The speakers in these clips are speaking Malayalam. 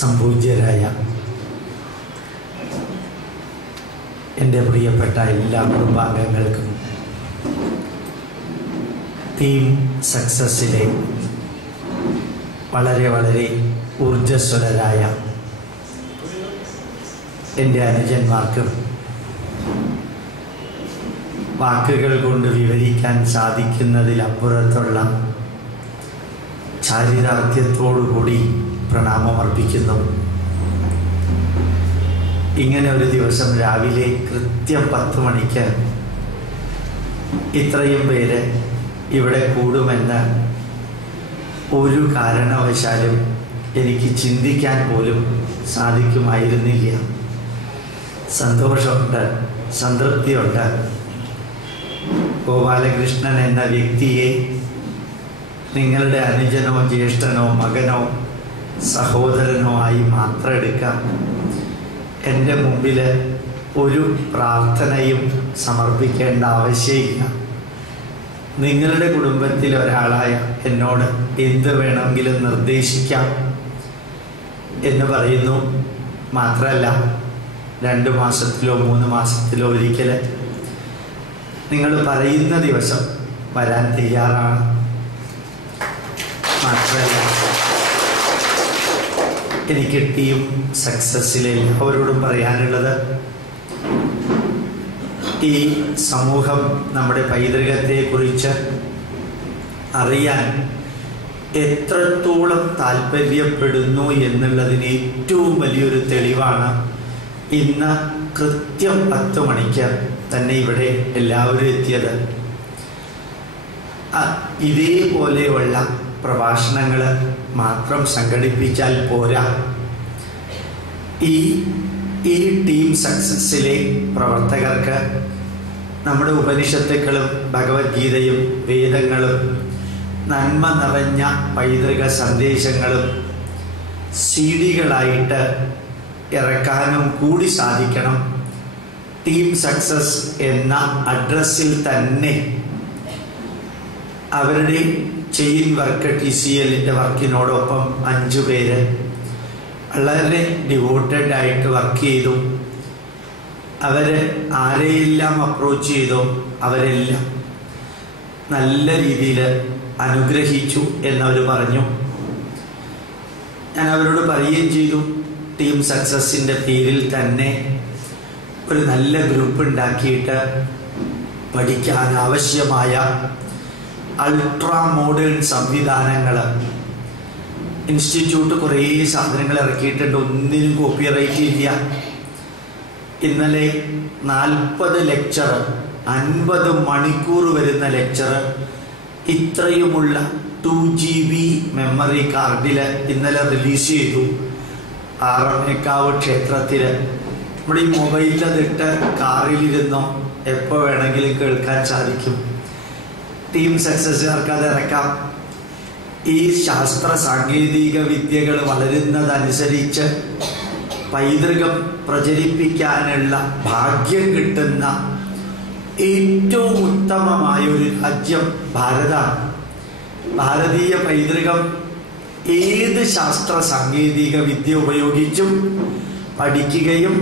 സംപൂജ്യരായ എൻ്റെ പ്രിയപ്പെട്ട എല്ലാ കുടുംബാംഗങ്ങൾക്കും ടീം സക്സസ്സിലെ വളരെ ഊർജ്ജസ്വലരായ എൻ്റെ അനുജന്മാർക്കും വാക്കുകൾ കൊണ്ട് വിവരിക്കാൻ സാധിക്കുന്നതിലപ്പുറത്തുള്ള ചാരിതാർത്ഥ്യത്തോടുകൂടി പ്രണാമമർപ്പിക്കുന്നു. ഇങ്ങനെ ഒരു ദിവസം രാവിലെ കൃത്യം 10 മണിക്ക് ഇത്രയും പേര് ഇവിടെ കൂടുമെന്ന് ഒരു കാരണവശാലും എനിക്ക് ചിന്തിക്കാൻ പോലും സാധിക്കുമായിരുന്നില്ല. സന്തോഷമുണ്ട്, സംതൃപ്തിയുണ്ട്. ഗോപാലകൃഷ്ണൻ എന്ന വ്യക്തിയെ നിങ്ങളുടെ അനുജനോ ജ്യേഷ്ഠനോ മകനോ സഹോദരനോ ആയി മാത്രം എടുക്കാം. എൻ്റെ മുമ്പിൽ ഒരു പ്രാർത്ഥനയും സമർപ്പിക്കേണ്ട ആവശ്യമില്ല. നിങ്ങളുടെ കുടുംബത്തിൽ ഒരാളായ എന്നോട് എന്ത് വേണമെങ്കിലും നിർദ്ദേശിക്കാം എന്ന് പറയുന്നു. മാത്രമല്ല 2 മാസത്തിലോ 3 മാസത്തിലോ ഒരിക്കൽ നിങ്ങൾ പറയുന്ന ദിവസം വരാൻ തയ്യാറാണ്. മാത്രമല്ല എനിക്ക് ടീം സക്സസ്സിലെ എല്ലാവരോടും പറയാനുള്ളത്, ഈ സമൂഹം നമ്മുടെ പൈതൃകത്തെക്കുറിച്ച് അറിയാൻ എത്രത്തോളം താല്പര്യപ്പെടുന്നു എന്നുള്ളതിന് ഏറ്റവും വലിയൊരു തെളിവാണ് ഇന്ന് കൃത്യം 10 മണിക്ക് തന്നെ ഇവിടെ എല്ലാവരും എത്തിയത്. ഇതേപോലെയുള്ള പ്രഭാഷണങ്ങൾ മാത്രം സംഘടിപ്പിച്ചാൽ പോരാ. ഈ ടീം സക്സസ്സിലെ പ്രവർത്തകർക്ക് നമ്മുടെ ഉപനിഷത്തുക്കളും ഭഗവത്ഗീതയും വേദങ്ങളും നന്മ നിറഞ്ഞ പൈതൃക സന്ദേശങ്ങളും CD-കളായിട്ട് ഇറക്കാനും കൂടി സാധിക്കണം. ടീം സക്സസ് എന്ന അഡ്രസ്സിൽ തന്നെ അവരുടെ ചെയിൻ വർക്ക് TCLൻ്റെ വർക്കിനോടൊപ്പം 5 പേര് വളരെ ഡിവോട്ടഡ് ആയിട്ട് വർക്ക് ചെയ്തു. അവർ ആരെയെല്ലാം അപ്രോച്ച് ചെയ്തോ അവരെല്ലാം നല്ല രീതിയിൽ അനുഗ്രഹിച്ചു എന്നവർ പറഞ്ഞു. ഞാൻ അവരോട് പറയുകയും ചെയ്തു, ടീം സക്സസിൻ്റെ പേരിൽ തന്നെ ഒരു നല്ല ഗ്രൂപ്പ് ഉണ്ടാക്കിയിട്ട് പഠിക്കാൻ ആവശ്യമായ അൾട്രാ മോഡേൺ സംവിധാനങ്ങൾ ഇൻസ്റ്റിറ്റ്യൂട്ട് കുറേ സാധനങ്ങൾ ഇറക്കിയിട്ടുണ്ട്. ഒന്നിനും കോപ്പിറൈറ്റ് ഇല്ല. ഇന്നലെ 40 ലെക്ചർ 50 മണിക്കൂർ വരുന്ന ലെക്ചർ ഇത്രയുമുള്ള 2GB മെമ്മറി കാർഡിൽ ഇന്നലെ റിലീസ് ചെയ്തു. ആറമേക്കാവ് ക്ഷേത്രത്തിൽ നമ്മുടെ ഈ മൊബൈലിൽ അതിട്ട് കാറിലിരുന്നോ എപ്പോൾ വേണമെങ്കിലും കേൾക്കാൻ സാധിക്കും. ടീം സക്സസ്സുകാർക്ക് അത് ഇറക്കാം. ഈ ശാസ്ത്ര സാങ്കേതിക വിദ്യകൾ വളരുന്നതനുസരിച്ച് പൈതൃകം പ്രചരിപ്പിക്കാനുള്ള ഭാഗ്യം കിട്ടുന്ന ഏറ്റവും ഉത്തമമായ ഒരു രാജ്യം ഭാരതമാണ്. ഭാരതീയ പൈതൃകം ഏത് ശാസ്ത്ര സാങ്കേതിക വിദ്യ ഉപയോഗിച്ചും പഠിക്കുകയും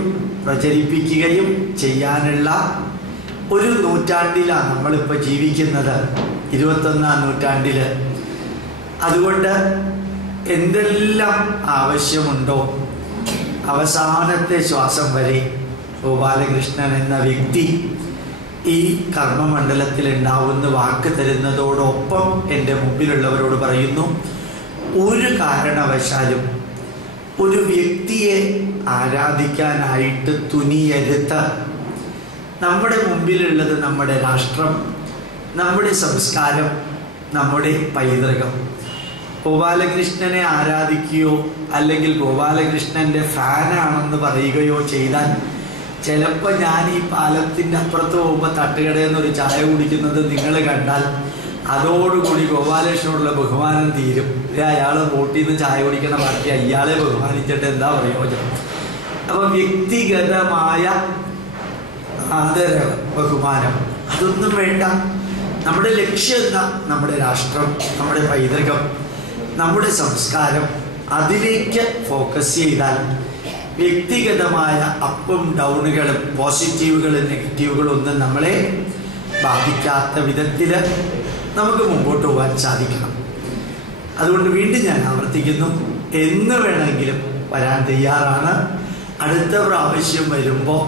പ്രചരിപ്പിക്കുകയും ചെയ്യാനുള്ള ഒരു നൂറ്റാണ്ടിലാണ് നമ്മളിപ്പോൾ ജീവിക്കുന്നത്, 21ാം നൂറ്റാണ്ടിൽ. അതുകൊണ്ട് എന്തെല്ലാം ആവശ്യമുണ്ടോ അവസാനത്തെ ശ്വാസം വരെ ഗോപാലകൃഷ്ണൻ എന്ന വ്യക്തി ഈ കർമ്മമണ്ഡലത്തിൽ ഉണ്ടാവുന്ന വാക്ക് തരുന്നതോടൊപ്പം എൻ്റെ മുമ്പിലുള്ളവരോട് പറയുന്നു, ഒരു കാരണവശാലും ഒരു വ്യക്തിയെ ആരാധിക്കാനായിട്ട് തുനിയരുത്. നമ്മുടെ മുമ്പിലുള്ളത് നമ്മുടെ രാഷ്ട്രം, നമ്മുടെ സംസ്കാരം, നമ്മുടെ പൈതൃകം. ഗോപാലകൃഷ്ണനെ ആരാധിക്കുകയോ അല്ലെങ്കിൽ ഗോപാലകൃഷ്ണൻ്റെ ഫാനാണെന്ന് പറയുകയോ ചെയ്താൽ ചിലപ്പോൾ ഞാൻ ഈ പാലത്തിൻ്റെ അപ്പുറത്ത് പോകുമ്പോൾ തട്ടുകടയിൽ നിന്നൊരു ചായ കുടിക്കുന്നത് നിങ്ങൾ കണ്ടാൽ അതോടുകൂടി ഗോപാലകൃഷ്ണനോടുള്ള ബഹുമാനം തീരും. അയാൾ വോട്ടിൽ നിന്ന് ചായ കുടിക്കുന്ന പാർട്ടി അയാളെ ബഹുമാനിച്ചിട്ട് എന്താ പ്രയോജനം? അപ്പോൾ വ്യക്തിഗതമായ ആദരവ്, ബഹുമാനം അതൊന്നും വേണ്ട. നമ്മുടെ ലക്ഷ്യം എന്താ? നമ്മുടെ രാഷ്ട്രം, നമ്മുടെ പൈതൃകം, നമ്മുടെ സംസ്കാരം, അതിലേക്ക് ഫോക്കസ് ചെയ്താൽ വ്യക്തിഗതമായ അപ്പും ഡൗണുകളും പോസിറ്റീവുകളും നെഗറ്റീവുകളും ഒന്നും നമ്മളെ ബാധിക്കാത്ത വിധത്തിൽ നമുക്ക് മുമ്പോട്ട് പോകാൻ സാധിക്കണം. അതുകൊണ്ട് വീണ്ടും ഞാൻ ആവർത്തിക്കുന്നു, എന്ന് വേണമെങ്കിലും വരാൻ തയ്യാറാണ്. അടുത്ത പ്രാവശ്യം വരുമ്പോൾ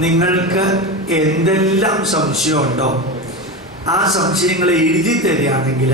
നിങ്ങൾക്ക് എന്തെല്ലാം സംശയമുണ്ടോ ആ സംശയങ്ങൾ എഴുതി തരികയാണെങ്കിൽ